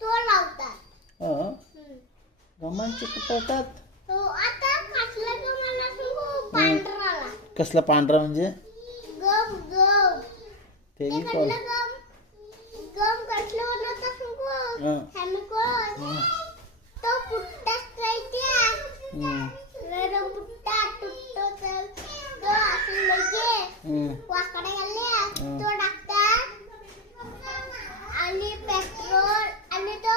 तो लावतात. गव्हाण चिकटवतात. आता कसला गम मला सांगू, पांढराला. कसला पांढरा म्हणजे? गम गम ते ते बी कसलं गम, गम कसलं बनवतात सांगू, केमिकल. तो पुट्टा करायचा, ररम पुट्टा तुटतो तर तो असं लगे वाकडे घालले तो टाकतात आणि पेट्रोल आणि तो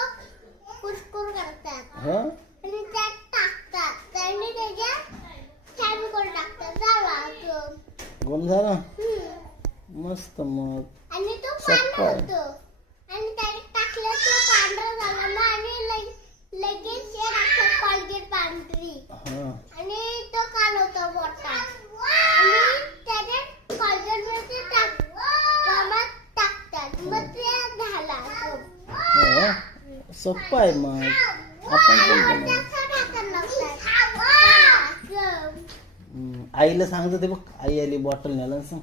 कुस्कुर करतात आणि त्यात टाकतात आणि त्याच्यात केमिकल टाकतात. झाला गम झाला. मस्त. मग आणि तो पांढरा होतो आणि त्यात टाकलं तो पांढरा झाला ना आणि लगेच हे टाकतात कॉलगेट पांढरी आणि तो कालवतो मोठा आणि त्याच्यात कॉलगेट मध्ये गमात टाकतात. मग ते झाला सोप्पा आहे. मग आपण पण आईला सांगतो ते बघ. आई आली बॉटल न्यायला सांग.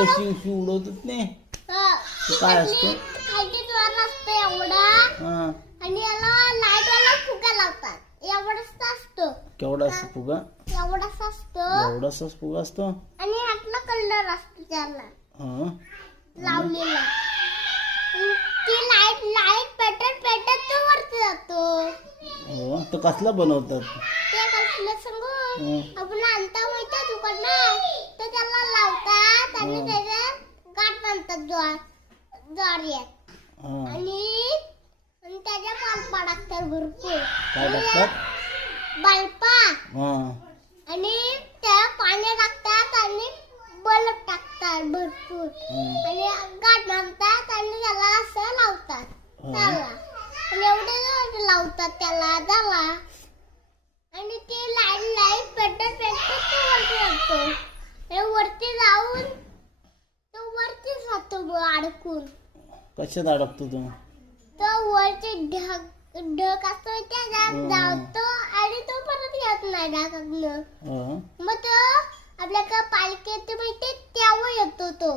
अशी उडवतात नाही. काय असते? आणि याला लाईट वाला फुगा लावतात. एवढाच असतो. केवढा असतो फुगा? एवढाच असतो. एवढाच फुगा असतो आणि ह्यातला कलर असतो त्याला लावलेला. ती लाईट लाईट पेटत पेटत तो वरती जातो. तो कसला बनवतात? ते कसलं सांगू, आपण आणता माहिती दुकानात तर त्याला लावतात आणि त्याच्यात गाठ बांधतात ज्वारीत आणि त्याच्या बल्बा टाकतात भरपूर. काय टाकतात? बल्बा आणि त्या पाणी टाकतात आणि बल्ब टाकतात भरपूर आणि गाठ बांधतात आणि त्याला असं लावतात. त्याला आणि एवढे लावतात त्याला झाला आणि ते लाईट लाईट पेटत पेटत तो वरती जातो. वरती जाऊन तो वरती जातो अडकून. कशात अडकतो तू? तो वरचे ढग असतो त्याच्यात जातो आणि तो परत येत नाही ढगातनं. मग तो आपल्याकडे पालखी येते माहिती तेव्हा येतो तो.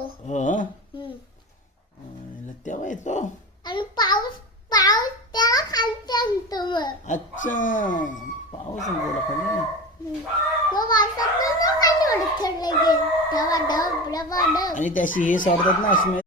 तेव्हा येतो आणि पाऊस पाऊस त्याला खालती आणतो. मग अच्छा, पाऊस गेला खाली. मग वासात खाली उडत गेला. आणि त्याशी हे सोडतात ना अशी